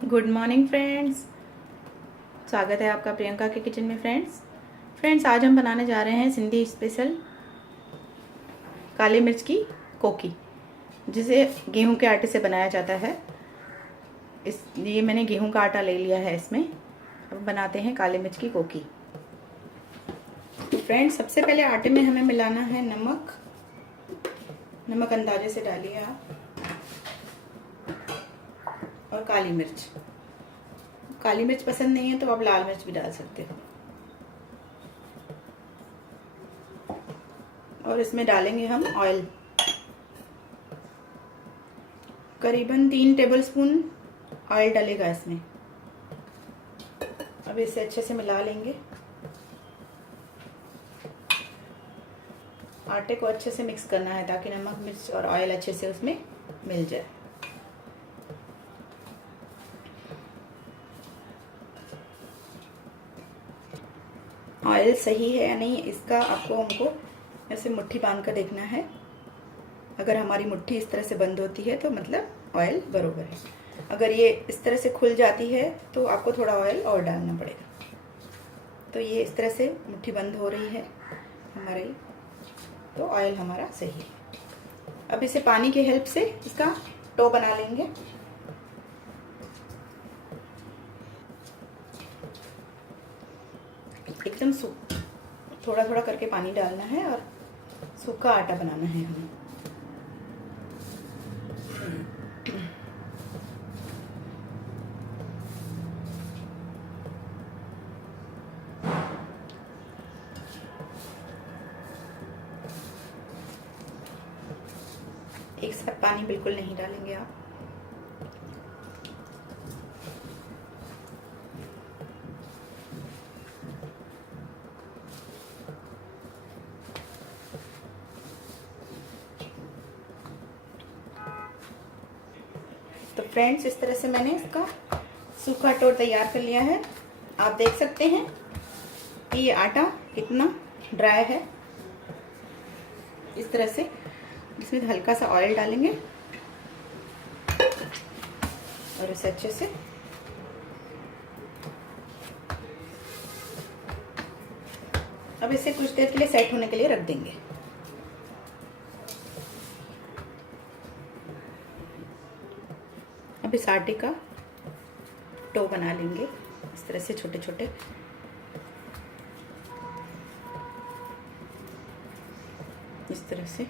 Good morning friends. स्वागत है आपका प्रियंका के किचन में। फ्रेंड्स आज हम बनाने जा रहे हैं सिंधी स्पेशल काली मिर्च की कोकी, जिसे गेहूं के आटे से बनाया जाता है। ये मैंने गेहूं का आटा ले लिया है इसमें। अब बनाते हैं काली मिर्च की कोकी। तो फ्रेंड्स सबसे पहले आटे में हमें मिलाना है नमक। नमक अंदाजे से डालिए आप, और काली मिर्च। काली मिर्च पसंद नहीं है तो आप लाल मिर्च भी डाल सकते हो। और इसमें डालेंगे हम ऑयल, करीबन 3 टेबलस्पून ऑयल डलेगा इसमें। अब इसे अच्छे से मिला लेंगे। आटे को अच्छे से मिक्स करना है ताकि नमक मिर्च और ऑयल अच्छे से उसमें मिल जाए। ऑयल सही है या नहीं इसका आपको हमको ऐसे मुट्ठी बांध कर देखना है। अगर हमारी मुट्ठी इस तरह से बंद होती है तो मतलब ऑयल बरोबर है। अगर ये इस तरह से खुल जाती है तो आपको थोड़ा ऑयल और डालना पड़ेगा। तो ये इस तरह से मुट्ठी बंद हो रही है हमारी, तो ऑयल हमारा सही है। अब इसे पानी की हेल्प से इसका डो बना लेंगे। एकदम थोड़ा थोड़ा करके पानी डालना है और सूखा आटा बनाना है हमें। एक साथ पानी बिल्कुल नहीं डालेंगे आप। तो फ्रेंड्स इस तरह से मैंने इसका सूखा डो तैयार कर लिया है। आप देख सकते हैं कि ये आटा कितना ड्राई है। इस तरह से इसमें हल्का सा ऑयल डालेंगे और इसे अच्छे से अब इसे कुछ देर के लिए सेट होने के लिए रख देंगे। अब इस आटे का डो बना लेंगे इस तरह से छोटे छोटे। इस तरह से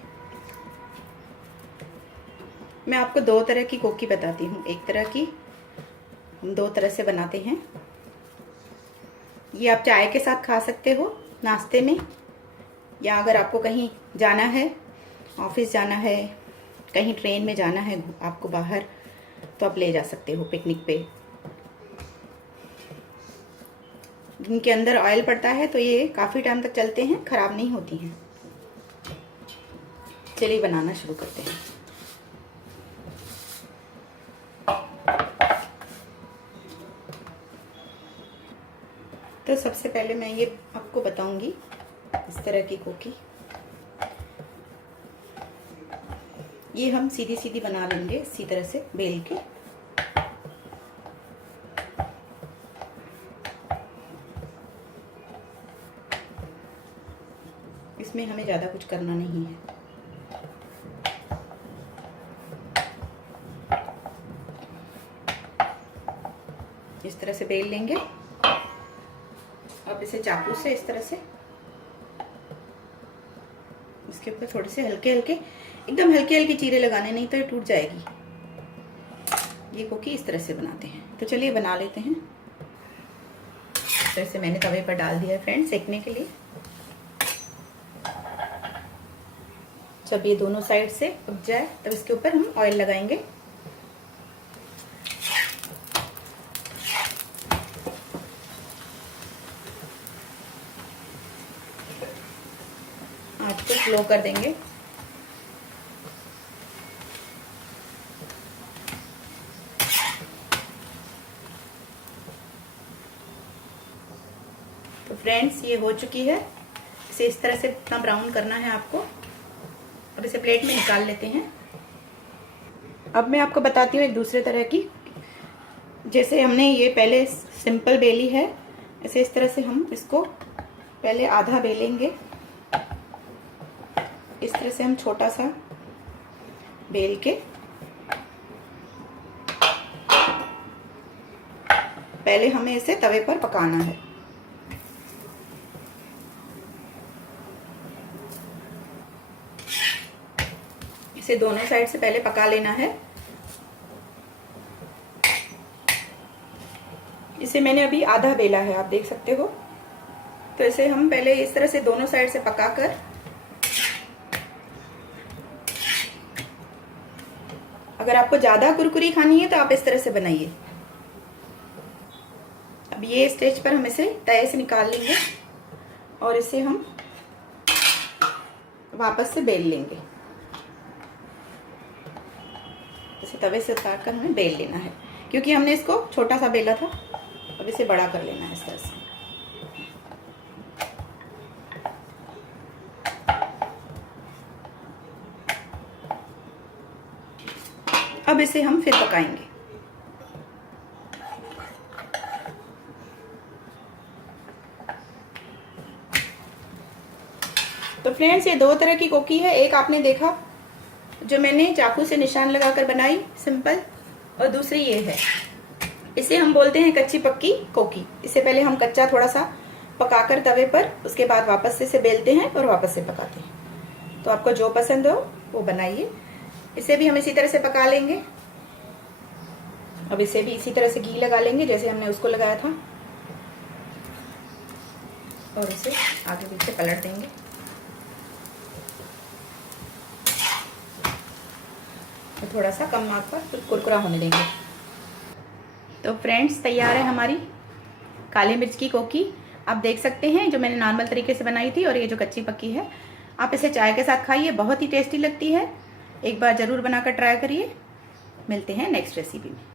मैं आपको 2 तरह की कोकी बताती हूँ। एक तरह की हम 2 तरह से बनाते हैं। ये आप चाय के साथ खा सकते हो नाश्ते में, या अगर आपको कहीं जाना है, ऑफिस जाना है, कहीं ट्रेन में जाना है आपको बाहर, तो आप ले जा सकते हो पिकनिक पे। इनके अंदर ऑयल पड़ता है तो ये काफ़ी टाइम तक चलते हैं, ख़राब नहीं होती हैं। चलिए बनाना शुरू करते हैं। तो सबसे पहले मैं ये आपको बताऊंगी इस तरह की कोकी। ये हम सीधी सीधी बना लेंगे इसी तरह से बेल के। इसमें हमें ज़्यादा कुछ करना नहीं है। इस तरह से बेल लेंगे। अब इसे चाकू से इस तरह से इसके ऊपर थोड़े से हल्के हल्के, एकदम हल्के हल्के चीरे लगाने, नहीं तो ये टूट जाएगी। ये कोकी इस तरह से बनाते हैं। तो चलिए बना लेते हैं। इस तरह से मैंने तवे पर डाल दिया है फ्रेंड्स सेकने के लिए। जब ये दोनों साइड से पक जाए तब इसके ऊपर हम ऑयल लगाएंगे। आँच को स्लो कर देंगे। तो फ्रेंड्स ये हो चुकी है। इसे इस तरह से इतना ब्राउन करना है आपको। अब इसे प्लेट में निकाल लेते हैं। अब मैं आपको बताती हूँ एक दूसरे तरह की जैसे हमने ये पहले सिंपल बेली है, ऐसे इस तरह से हम इसको पहले आधा बेलेंगे। इस तरह से हम छोटा सा बेल के पहले हमें इसे तवे पर पकाना है। इसे दोनों साइड से पहले पका लेना है। इसे मैंने अभी आधा बेला है, आप देख सकते हो। तो इसे हम पहले इस तरह से दोनों साइड से पकाकर अगर आपको ज्यादा कुरकुरी खानी है तो आप इस तरह से बनाइए। अब ये स्टेज पर हम इसे तवे से निकाल लेंगे और इसे हम वापस से बेल लेंगे। इसे तवे से उतार कर हमें बेल लेना है, क्योंकि हमने इसको छोटा सा बेला था, अब इसे बड़ा कर लेना है इस तरह से। अब इसे हम फिर पकाएंगे। तो फ्रेंड्स, ये दो तरह की कोकी है। एक आपने देखा जो मैंने चाकू से निशान लगाकर बनाई सिंपल, और दूसरी ये है, इसे हम बोलते हैं कच्ची पक्की कोकी। इसे पहले हम कच्चा थोड़ा सा पकाकर तवे पर, उसके बाद वापस से इसे बेलते हैं और वापस से पकाते हैं। तो आपको जो पसंद हो वो बनाइए। इसे भी हम इसी तरह से पका लेंगे। अब इसे भी इसी तरह से घी लगा लेंगे जैसे हमने उसको लगाया था, और इसे आगे पीछे पलट देंगे। तो थोड़ा सा कम आंच पर कुरकुरा होने देंगे। तो फ्रेंड्स, तैयार है हमारी काली मिर्च की कोकी। आप देख सकते हैं जो मैंने नॉर्मल तरीके से बनाई थी, और ये जो कच्ची पक्की है, आप इसे चाय के साथ खाइए, बहुत ही टेस्टी लगती है। एक बार ज़रूर बनाकर ट्राई करिए। मिलते हैं नेक्स्ट रेसिपी में।